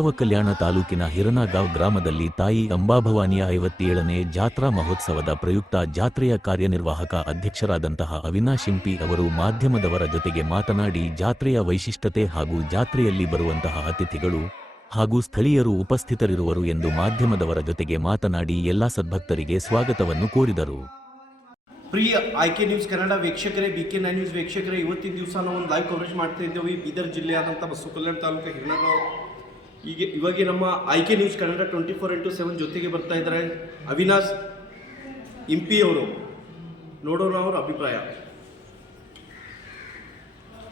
ಬಸವ ಕಲ್ಯಾಣ ತಾಲೂಕಿನ ಹಿರನಗಾಂವ್ ಗ್ರಾಮದಲ್ಲಿ ತಾಯಿ ಅಂಬಾಭವಾನಿಯ ಐವತ್ತೇಳನೇ ಜಾತ್ರಾ ಮಹೋತ್ಸವದ ಪ್ರಯುಕ್ತ ಜಾತ್ರೆಯ ಕಾರ್ಯನಿರ್ವಾಹಕ ಅಧ್ಯಕ್ಷರಾದಂತಹ ಅವಿನಾಶ್ ಇಂಪಿ ಅವರು ಮಾಧ್ಯಮದವರ ಜೊತೆಗೆ ಮಾತನಾಡಿ, ಜಾತ್ರೆಯ ವೈಶಿಷ್ಟ್ಯತೆ ಹಾಗೂ ಜಾತ್ರೆಯಲ್ಲಿ ಬರುವಂತಹ ಅತಿಥಿಗಳು ಹಾಗೂ ಸ್ಥಳೀಯರು ಉಪಸ್ಥಿತರಿರುವರು ಎಂದು ಮಾಧ್ಯಮದವರ ಜೊತೆಗೆ ಮಾತನಾಡಿ ಎಲ್ಲ ಸದ್ಭಕ್ತರಿಗೆ ಸ್ವಾಗತವನ್ನು ಕೋರಿದರು. ಪ್ರಿಯ ಆಯ್ಕೆ ನ್ಯೂಸ್ ಕನ್ನಡ ವೀಕ್ಷಕರೇ, ಬಿ ಕೆ ನೈನ್ ನ್ಯೂಸ್ ವೀಕ್ಷಕರೇ, ಇವತ್ತಿನ ದಿವಸ ನಾವು ಒಂದು ಲೈವ್ ಕವರೇಜ್ ಮಾಡ್ತಾ ಇದ್ದೇವೆ. ಬೀದರ್ ಜಿಲ್ಲೆಯಾದಂಥ ಬಸವ ಕಲ್ಯಾಣ ತಾಲೂಕು ಹಿರಣಗಾಂವ್ ಈಗ ಇವಾಗ ನಮ್ಮ I K news Kannada twenty four into seven ಜೊತೆಗೆ ಬರ್ತಾ ಇದ್ದಾರೆ. ಅವಿನಾಶ್, ಇಂಪಿ ಅವರು, ನೋಡೋಣ ಅವರ ಅಭಿಪ್ರಾಯ.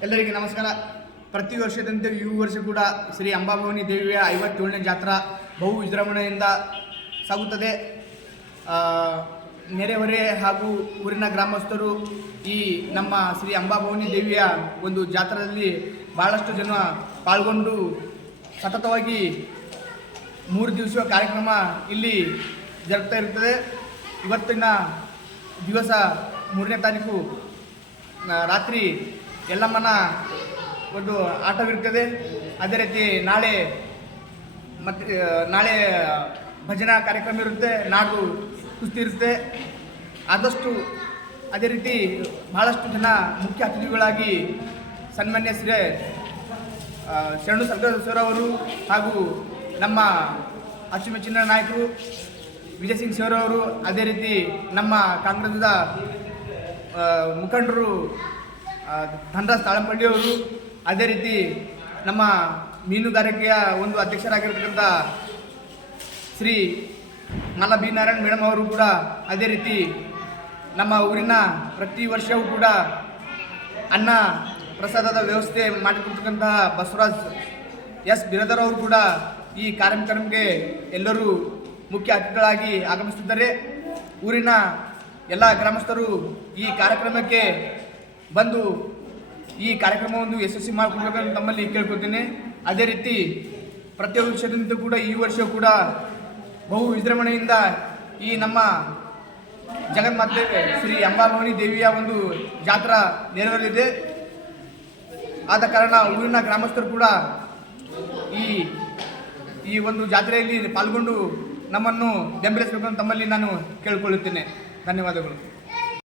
ಎಲ್ಲರಿಗೆ ನಮಸ್ಕಾರ. ಪ್ರತಿ ವರ್ಷದಂತೆ ಈ ವರ್ಷ ಕೂಡ ಶ್ರೀ ಅಂಬಾಭವಾನಿ ದೇವಿಯ ಐವತ್ತೇಳನೇ ಜಾತ್ರಾ ಬಹು ವಿಜೃಂಭಣೆಯಿಂದ ಸಾಗುತ್ತದೆ. ನೆರೆಹೊರೆ ಹಾಗೂ ಊರಿನ ಗ್ರಾಮಸ್ಥರು ಈ ನಮ್ಮ ಶ್ರೀ ಅಂಬಾಭವಾನಿ ದೇವಿಯ ಒಂದು ಜಾತ್ರೆಯಲ್ಲಿ ಭಾಳಷ್ಟು ಜನ ಪಾಲ್ಗೊಂಡು ಸತತವಾಗಿ ಮೂರು ದಿವಸ ಕಾರ್ಯಕ್ರಮ ಇಲ್ಲಿ ಜರುಗ್ತಾ ಇರ್ತದೆ ಇವತ್ತಿನ ದಿವಸ ಮೂರನೇ ತಾರೀಕು ರಾತ್ರಿ ಎಲ್ಲಮ್ಮನ ಒಂದು ಆಟವಿರ್ತದೆ ಅದೇ ರೀತಿ ನಾಳೆ ಮತ್ತು ನಾಳೆ ಭಜನಾ ಕಾರ್ಯಕ್ರಮ ಇರುತ್ತೆ, ನಾಡು ಕುಸ್ತಿ ಇರುತ್ತೆ. ಆದಷ್ಟು ಅದೇ ರೀತಿ ಬಹಳಷ್ಟು ಜನ ಮುಖ್ಯ ಅತಿಥಿಗಳಾಗಿ ಸನ್ಮಾನ್ಯ ಶ್ರೀ ಶರಣು ಸರ್ಕಾರ ಅವರು ಹಾಗೂ ನಮ್ಮ ಅಚ್ಚುಮೆಚ್ಚಿನ ನಾಯಕರು ವಿಜಯ್ ಸಿಂಗ್ ಅವರು, ಅದೇ ರೀತಿ ನಮ್ಮ ಕಾಂಗ್ರೆಸ್ದ ಮುಖಂಡರು ಧನರಾಜ್ ತಾಳಂಪಳ್ಳಿ ಅವರು, ಅದೇ ರೀತಿ ನಮ್ಮ ಮೀನುಗಾರಿಕೆಯ ಒಂದು ಅಧ್ಯಕ್ಷರಾಗಿರ್ತಕ್ಕಂಥ ಶ್ರೀ ಮಲ್ಲ ಬಿ ನಾರಾಯಣ್ ಮೇಡಮ್ ಅವರು ಕೂಡ ಅದೇ ರೀತಿ ನಮ್ಮ ಊರಿನ ಪ್ರತಿ ವರ್ಷವೂ ಕೂಡ ಅನ್ನ ಪ್ರಸಾದದ ವ್ಯವಸ್ಥೆ ಮಾಡಿಕೊಡ್ತಕ್ಕಂತಹ ಬಸವರಾಜ್ ಎಸ್ ಬಿರದರ್ ಅವರು ಕೂಡ ಈ ಕಾರ್ಯಕ್ರಮಕ್ಕೆ ಎಲ್ಲರೂ ಮುಖ್ಯ ಅತಿಥಿಗಳಾಗಿ ಆಗಮಿಸುತ್ತಿದ್ದಾರೆ. ಊರಿನ ಎಲ್ಲ ಗ್ರಾಮಸ್ಥರು ಈ ಕಾರ್ಯಕ್ರಮಕ್ಕೆ ಬಂದು ಈ ಕಾರ್ಯಕ್ರಮವನ್ನು ಯಶಸ್ವಿ ಮಾಡಿಕೊಡ್ಬೇಕಂತ ತಮ್ಮಲ್ಲಿ ಕೇಳ್ಕೊತೀನಿ ಅದೇ ರೀತಿ ಪ್ರತಿ ವರ್ಷದಿಂದ ಕೂಡ ಈ ವರ್ಷ ಕೂಡ ಬಹು ವಿಜೃಂಭಣೆಯಿಂದ ಈ ನಮ್ಮ ಜಗನ್ಮಾತೆ ಶ್ರೀ ಅಂಬಾಭವಾನಿ ದೇವಿಯ ಒಂದು ಜಾತ್ರಾ ನೆರವೇರಲಿದೆ. ಆದ ಕಾರಣ ಊರಿನ ಗ್ರಾಮಸ್ಥರು ಕೂಡ ಈ ಈ ಒಂದು ಜಾತ್ರೆಯಲ್ಲಿ ಪಾಲ್ಗೊಂಡು ನಮ್ಮನ್ನು ಬೆಂಬಲಿಸಬೇಕು ತಮ್ಮಲ್ಲಿ ನಾನು ಕೇಳಿಕೊಳ್ಳುತ್ತೇನೆ. ಧನ್ಯವಾದಗಳು.